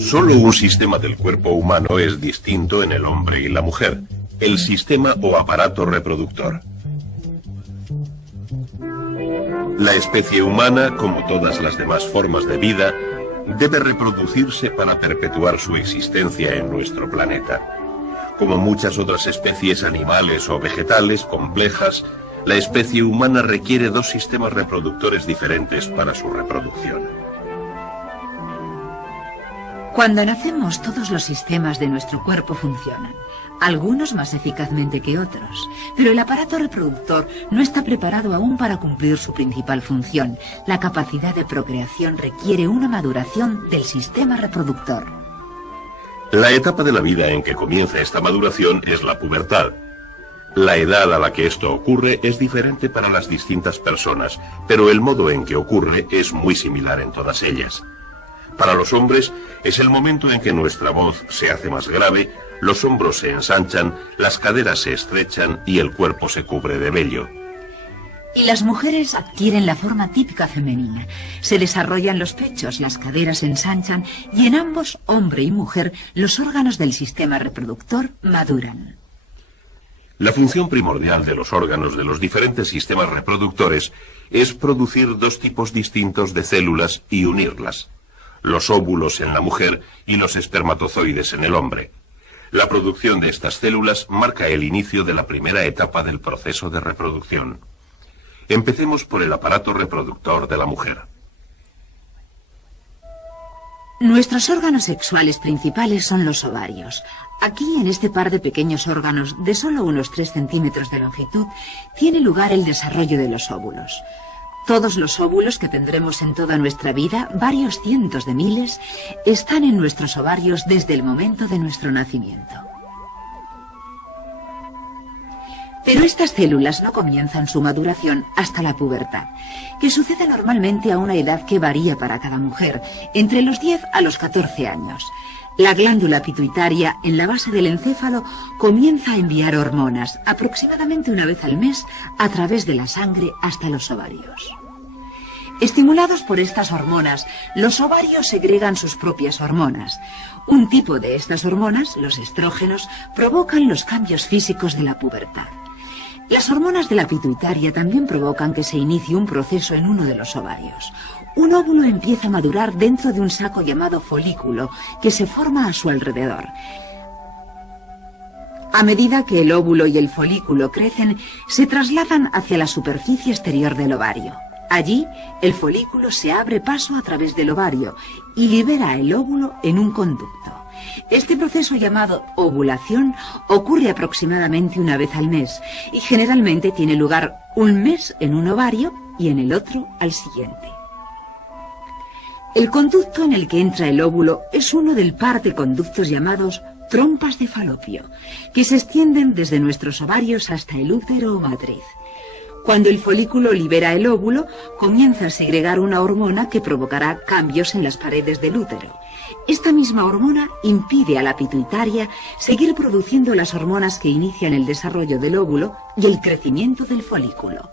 Solo un sistema del cuerpo humano es distinto en el hombre y la mujer, el sistema o aparato reproductor. La especie humana, como todas las demás formas de vida, debe reproducirse para perpetuar su existencia en nuestro planeta. Como muchas otras especies animales o vegetales complejas, la especie humana requiere dos sistemas reproductores diferentes para su reproducción. Cuando nacemos, todos los sistemas de nuestro cuerpo funcionan, algunos más eficazmente que otros, pero el aparato reproductor no está preparado aún para cumplir su principal función. La capacidad de procreación requiere una maduración del sistema reproductor. La etapa de la vida en que comienza esta maduración es la pubertad. La edad a la que esto ocurre es diferente para las distintas personas, pero el modo en que ocurre es muy similar en todas ellas. Para los hombres es el momento en que nuestra voz se hace más grave, los hombros se ensanchan, las caderas se estrechan y el cuerpo se cubre de vello. Y las mujeres adquieren la forma típica femenina. Se desarrollan los pechos, las caderas se ensanchan y en ambos, hombre y mujer, los órganos del sistema reproductor maduran. La función primordial de los órganos de los diferentes sistemas reproductores es producir dos tipos distintos de células y unirlas: los óvulos en la mujer y los espermatozoides en el hombre. La producción de estas células marca el inicio de la primera etapa del proceso de reproducción. Empecemos por el aparato reproductor de la mujer. Nuestros órganos sexuales principales son los ovarios. Aquí, en este par de pequeños órganos de solo unos 3 centímetros de longitud, tiene lugar el desarrollo de los óvulos. Todos los óvulos que tendremos en toda nuestra vida, varios cientos de miles, están en nuestros ovarios desde el momento de nuestro nacimiento. Pero estas células no comienzan su maduración hasta la pubertad, que sucede normalmente a una edad que varía para cada mujer, entre los 10 a los 14 años. La glándula pituitaria en la base del encéfalo comienza a enviar hormonas, aproximadamente una vez al mes, a través de la sangre hasta los ovarios. Estimulados por estas hormonas, los ovarios segregan sus propias hormonas. Un tipo de estas hormonas, los estrógenos, provocan los cambios físicos de la pubertad. Las hormonas de la pituitaria también provocan que se inicie un proceso en uno de los ovarios. Un óvulo empieza a madurar dentro de un saco llamado folículo, que se forma a su alrededor. A medida que el óvulo y el folículo crecen, se trasladan hacia la superficie exterior del ovario. Allí, el folículo se abre paso a través del ovario y libera el óvulo en un conducto. Este proceso, llamado ovulación, ocurre aproximadamente una vez al mes y generalmente tiene lugar un mes en un ovario y en el otro al siguiente. El conducto en el que entra el óvulo es uno del par de conductos llamados trompas de Falopio, que se extienden desde nuestros ovarios hasta el útero o matriz. Cuando el folículo libera el óvulo, comienza a segregar una hormona que provocará cambios en las paredes del útero. Esta misma hormona impide a la pituitaria seguir produciendo las hormonas que inician el desarrollo del óvulo y el crecimiento del folículo.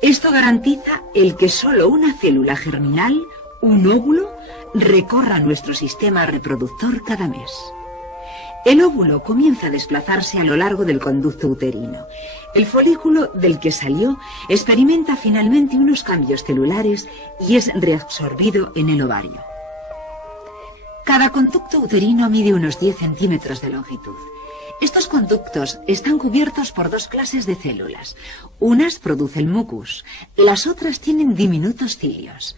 Esto garantiza el que solo una célula germinal, un óvulo, recorra nuestro sistema reproductor cada mes. El óvulo comienza a desplazarse a lo largo del conducto uterino. El folículo del que salió experimenta finalmente unos cambios celulares y es reabsorbido en el ovario. Cada conducto uterino mide unos 10 centímetros de longitud. Estos conductos están cubiertos por dos clases de células. Unas producen mucus, las otras tienen diminutos cilios.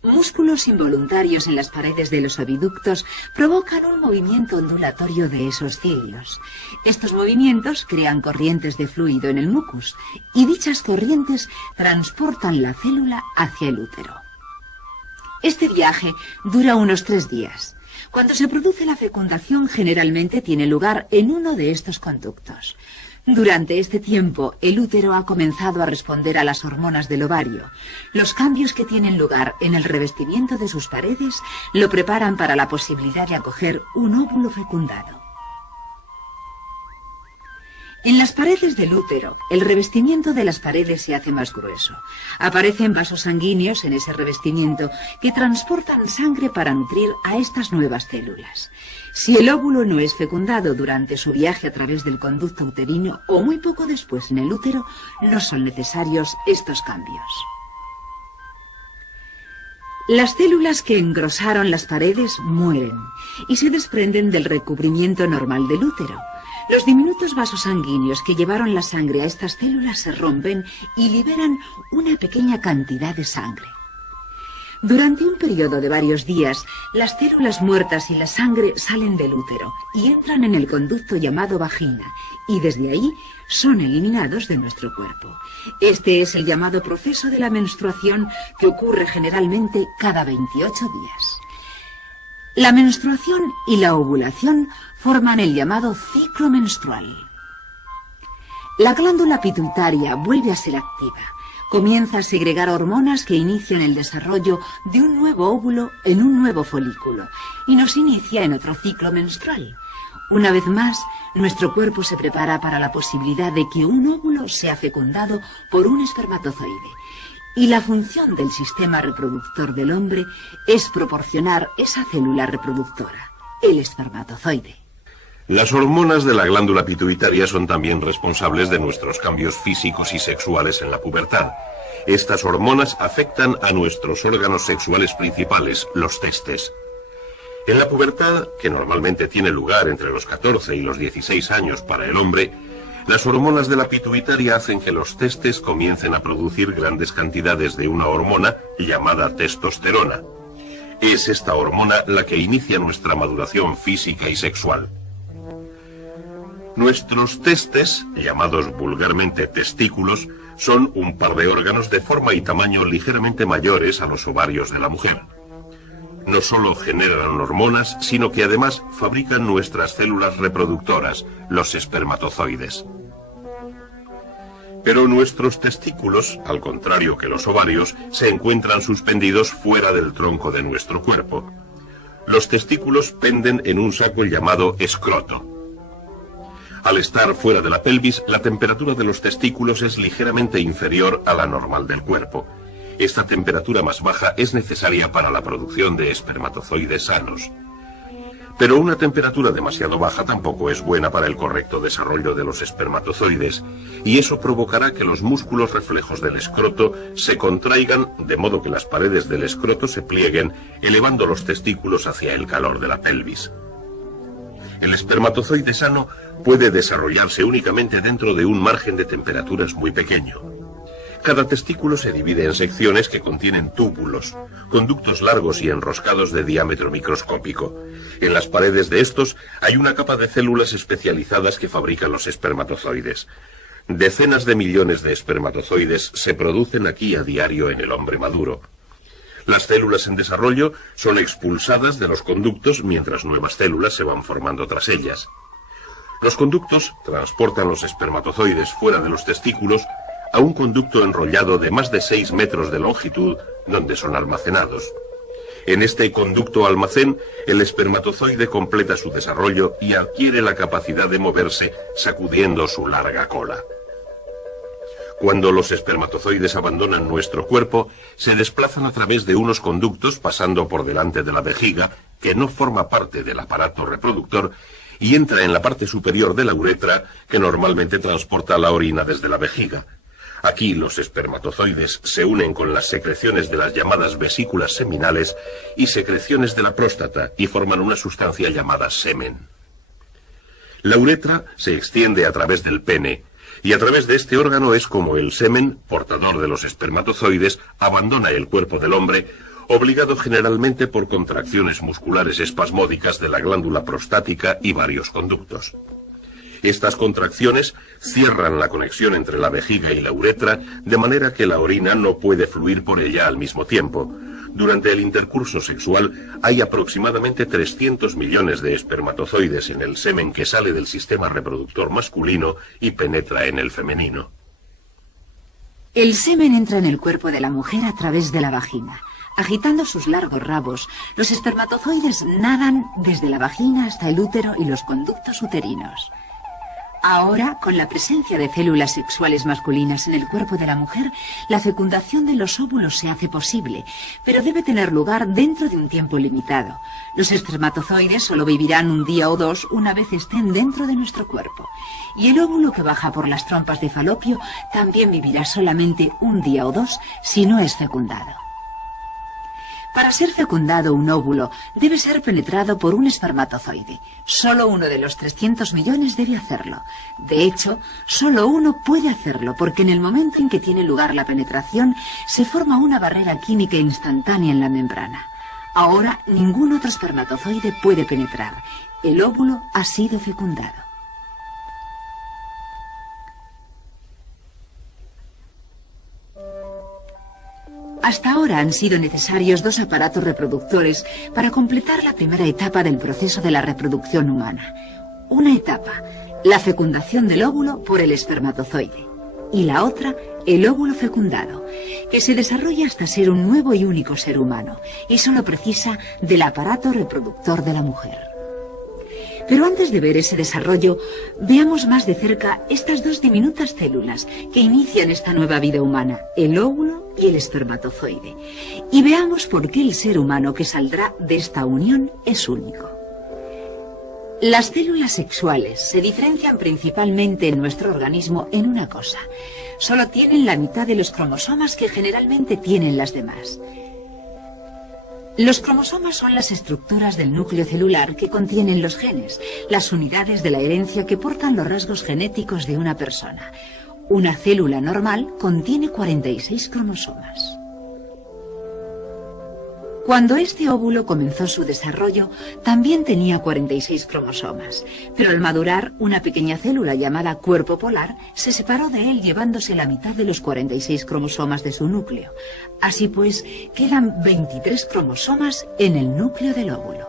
Músculos involuntarios en las paredes de los oviductos provocan un movimiento ondulatorio de esos cilios. Estos movimientos crean corrientes de fluido en el mucus y dichas corrientes transportan la célula hacia el útero. Este viaje dura unos 3 días. Cuando se produce la fecundación, generalmente tiene lugar en uno de estos conductos. Durante este tiempo, el útero ha comenzado a responder a las hormonas del ovario. Los cambios que tienen lugar en el revestimiento de sus paredes lo preparan para la posibilidad de acoger un óvulo fecundado. En las paredes del útero, el revestimiento de las paredes se hace más grueso. Aparecen vasos sanguíneos en ese revestimiento que transportan sangre para nutrir a estas nuevas células. Si el óvulo no es fecundado durante su viaje a través del conducto uterino o muy poco después en el útero, no son necesarios estos cambios. Las células que engrosaron las paredes mueren y se desprenden del recubrimiento normal del útero. Los diminutos vasos sanguíneos que llevaron la sangre a estas células se rompen y liberan una pequeña cantidad de sangre. Durante un periodo de varios días, las células muertas y la sangre salen del útero y entran en el conducto llamado vagina, y desde ahí son eliminados de nuestro cuerpo. Este es el llamado proceso de la menstruación, que ocurre generalmente cada 28 días. La menstruación y la ovulación forman el llamado ciclo menstrual. La glándula pituitaria vuelve a ser activa. Comienza a segregar hormonas que inician el desarrollo de un nuevo óvulo en un nuevo folículo y nos inicia en otro ciclo menstrual. Una vez más, nuestro cuerpo se prepara para la posibilidad de que un óvulo sea fecundado por un espermatozoide. Y la función del sistema reproductor del hombre es proporcionar esa célula reproductora, el espermatozoide. Las hormonas de la glándula pituitaria son también responsables de nuestros cambios físicos y sexuales en la pubertad. Estas hormonas afectan a nuestros órganos sexuales principales, los testes. En la pubertad, que normalmente tiene lugar entre los 14 y los 16 años para el hombre, las hormonas de la pituitaria hacen que los testes comiencen a producir grandes cantidades de una hormona llamada testosterona. Es esta hormona la que inicia nuestra maduración física y sexual. Nuestros testes, llamados vulgarmente testículos, son un par de órganos de forma y tamaño ligeramente mayores a los ovarios de la mujer. No solo generan hormonas, sino que además fabrican nuestras células reproductoras, los espermatozoides. Pero nuestros testículos, al contrario que los ovarios, se encuentran suspendidos fuera del tronco de nuestro cuerpo. Los testículos penden en un saco llamado escroto. Al estar fuera de la pelvis, la temperatura de los testículos es ligeramente inferior a la normal del cuerpo. Esta temperatura más baja es necesaria para la producción de espermatozoides sanos. Pero una temperatura demasiado baja tampoco es buena para el correcto desarrollo de los espermatozoides, y eso provocará que los músculos reflejos del escroto se contraigan, de modo que las paredes del escroto se plieguen, elevando los testículos hacia el calor de la pelvis. El espermatozoide sano puede desarrollarse únicamente dentro de un margen de temperaturas muy pequeño. Cada testículo se divide en secciones que contienen túbulos, conductos largos y enroscados de diámetro microscópico. En las paredes de estos hay una capa de células especializadas que fabrican los espermatozoides. Decenas de millones de espermatozoides se producen aquí a diario en el hombre maduro. Las células en desarrollo son expulsadas de los conductos mientras nuevas células se van formando tras ellas. Los conductos transportan los espermatozoides fuera de los testículos a un conducto enrollado de más de 6 metros de longitud, donde son almacenados. En este conducto almacén, el espermatozoide completa su desarrollo y adquiere la capacidad de moverse sacudiendo su larga cola. Cuando los espermatozoides abandonan nuestro cuerpo, se desplazan a través de unos conductos pasando por delante de la vejiga, que no forma parte del aparato reproductor, y entra en la parte superior de la uretra, que normalmente transporta la orina desde la vejiga. Aquí los espermatozoides se unen con las secreciones de las llamadas vesículas seminales y secreciones de la próstata y forman una sustancia llamada semen. La uretra se extiende a través del pene, y a través de este órgano es como el semen, portador de los espermatozoides, abandona el cuerpo del hombre, obligado generalmente por contracciones musculares espasmódicas de la glándula prostática y varios conductos. Estas contracciones cierran la conexión entre la vejiga y la uretra, de manera que la orina no puede fluir por ella al mismo tiempo. Durante el intercurso sexual hay aproximadamente 300 millones de espermatozoides en el semen que sale del sistema reproductor masculino y penetra en el femenino. El semen entra en el cuerpo de la mujer a través de la vagina. Agitando sus largos rabos, los espermatozoides nadan desde la vagina hasta el útero y los conductos uterinos. Ahora, con la presencia de células sexuales masculinas en el cuerpo de la mujer, la fecundación de los óvulos se hace posible, pero debe tener lugar dentro de un tiempo limitado. Los espermatozoides solo vivirán un día o dos una vez estén dentro de nuestro cuerpo. Y el óvulo que baja por las trompas de Falopio también vivirá solamente un día o dos si no es fecundado. Para ser fecundado un óvulo debe ser penetrado por un espermatozoide. Solo uno de los 300 millones debe hacerlo. De hecho, solo uno puede hacerlo porque en el momento en que tiene lugar la penetración se forma una barrera química instantánea en la membrana. Ahora ningún otro espermatozoide puede penetrar. El óvulo ha sido fecundado. Hasta ahora han sido necesarios 2 aparatos reproductores para completar la primera etapa del proceso de la reproducción humana. Una etapa, la fecundación del óvulo por el espermatozoide, y la otra, el óvulo fecundado, que se desarrolla hasta ser un nuevo y único ser humano, y solo precisa del aparato reproductor de la mujer. Pero antes de ver ese desarrollo, veamos más de cerca estas 2 diminutas células que inician esta nueva vida humana, el óvulo y el espermatozoide. Y veamos por qué el ser humano que saldrá de esta unión es único. Las células sexuales se diferencian principalmente en nuestro organismo en una cosa. Solo tienen la mitad de los cromosomas que generalmente tienen las demás. Los cromosomas son las estructuras del núcleo celular que contienen los genes, las unidades de la herencia que portan los rasgos genéticos de una persona. Una célula normal contiene 46 cromosomas. Cuando este óvulo comenzó su desarrollo, también tenía 46 cromosomas, pero al madurar, una pequeña célula llamada cuerpo polar se separó de él llevándose la mitad de los 46 cromosomas de su núcleo. Así pues, quedan 23 cromosomas en el núcleo del óvulo.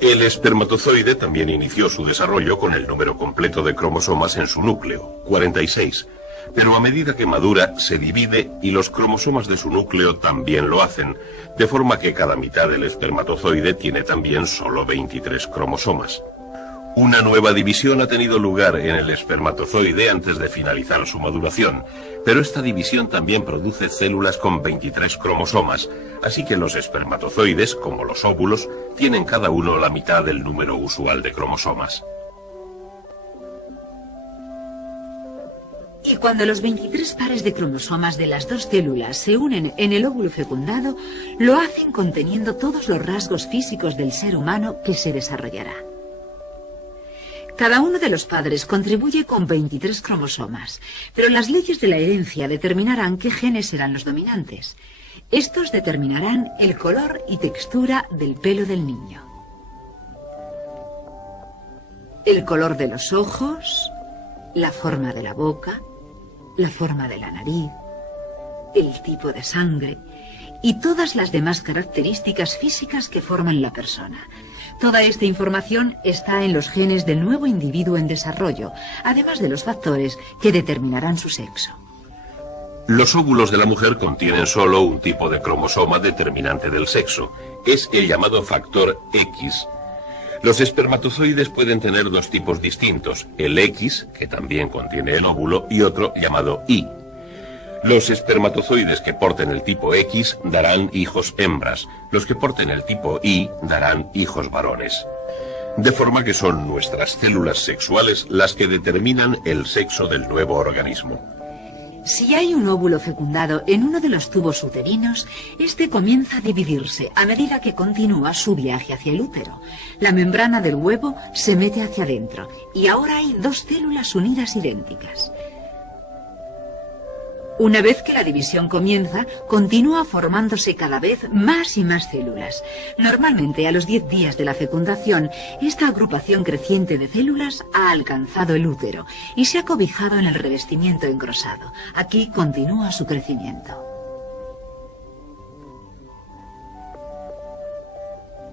El espermatozoide también inició su desarrollo con el número completo de cromosomas en su núcleo, 46, pero a medida que madura se divide y los cromosomas de su núcleo también lo hacen, de forma que cada mitad del espermatozoide tiene también solo 23 cromosomas. Una nueva división ha tenido lugar en el espermatozoide antes de finalizar su maduración, pero esta división también produce células con 23 cromosomas, así que los espermatozoides, como los óvulos, tienen cada uno la mitad del número usual de cromosomas. Y cuando los 23 pares de cromosomas de las 2 células se unen en el óvulo fecundado, lo hacen conteniendo todos los rasgos físicos del ser humano que se desarrollará. Cada uno de los padres contribuye con 23 cromosomas, pero las leyes de la herencia determinarán qué genes serán los dominantes. Estos determinarán el color y textura del pelo del niño, el color de los ojos, la forma de la boca, la forma de la nariz, el tipo de sangre y todas las demás características físicas que forman la persona. Toda esta información está en los genes del nuevo individuo en desarrollo, además de los factores que determinarán su sexo. Los óvulos de la mujer contienen solo un tipo de cromosoma determinante del sexo. Es el llamado factor X. Los espermatozoides pueden tener 2 tipos distintos, el X, que también contiene el óvulo, y otro llamado Y. Los espermatozoides que porten el tipo X darán hijos hembras, los que porten el tipo Y darán hijos varones. De forma que son nuestras células sexuales las que determinan el sexo del nuevo organismo. Si hay un óvulo fecundado en uno de los tubos uterinos, este comienza a dividirse a medida que continúa su viaje hacia el útero. La membrana del huevo se mete hacia adentro y ahora hay 2 células unidas idénticas. Una vez que la división comienza, continúa formándose cada vez más y más células. Normalmente, a los 10 días de la fecundación, esta agrupación creciente de células ha alcanzado el útero y se ha cobijado en el revestimiento engrosado. Aquí continúa su crecimiento.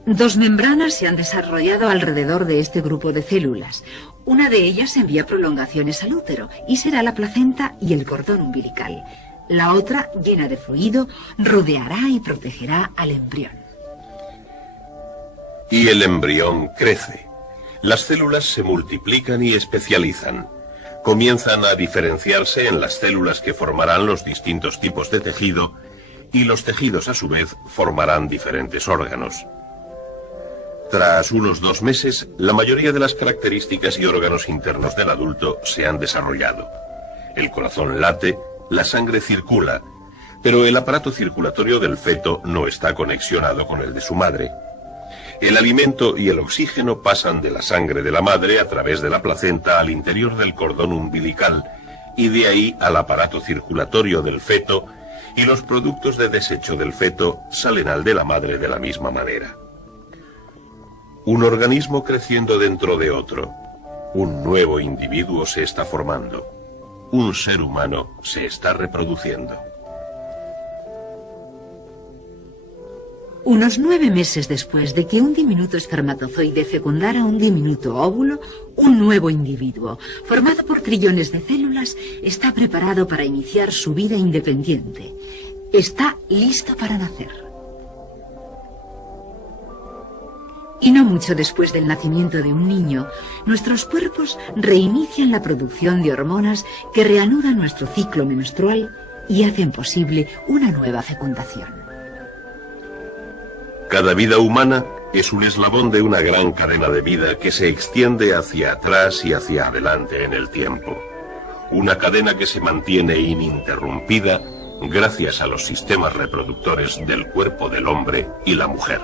2 membranas se han desarrollado alrededor de este grupo de células. Una de ellas envía prolongaciones al útero y será la placenta y el cordón umbilical. La otra, llena de fluido, rodeará y protegerá al embrión. Y el embrión crece. Las células se multiplican y especializan. Comienzan a diferenciarse en las células que formarán los distintos tipos de tejido, y los tejidos a su vez formarán diferentes órganos. Tras unos 2 meses, la mayoría de las características y órganos internos del adulto se han desarrollado. El corazón late, la sangre circula, pero el aparato circulatorio del feto no está conexionado con el de su madre. El alimento y el oxígeno pasan de la sangre de la madre a través de la placenta al interior del cordón umbilical y de ahí al aparato circulatorio del feto, y los productos de desecho del feto salen al de la madre de la misma manera. Un organismo creciendo dentro de otro. Un nuevo individuo se está formando. Un ser humano se está reproduciendo. Unos 9 meses después de que un diminuto espermatozoide fecundara un diminuto óvulo, un nuevo individuo, formado por trillones de células, está preparado para iniciar su vida independiente. Está listo para nacer. Y no mucho después del nacimiento de un niño, nuestros cuerpos reinician la producción de hormonas que reanudan nuestro ciclo menstrual y hacen posible una nueva fecundación. Cada vida humana es un eslabón de una gran cadena de vida que se extiende hacia atrás y hacia adelante en el tiempo. Una cadena que se mantiene ininterrumpida gracias a los sistemas reproductores del cuerpo del hombre y la mujer.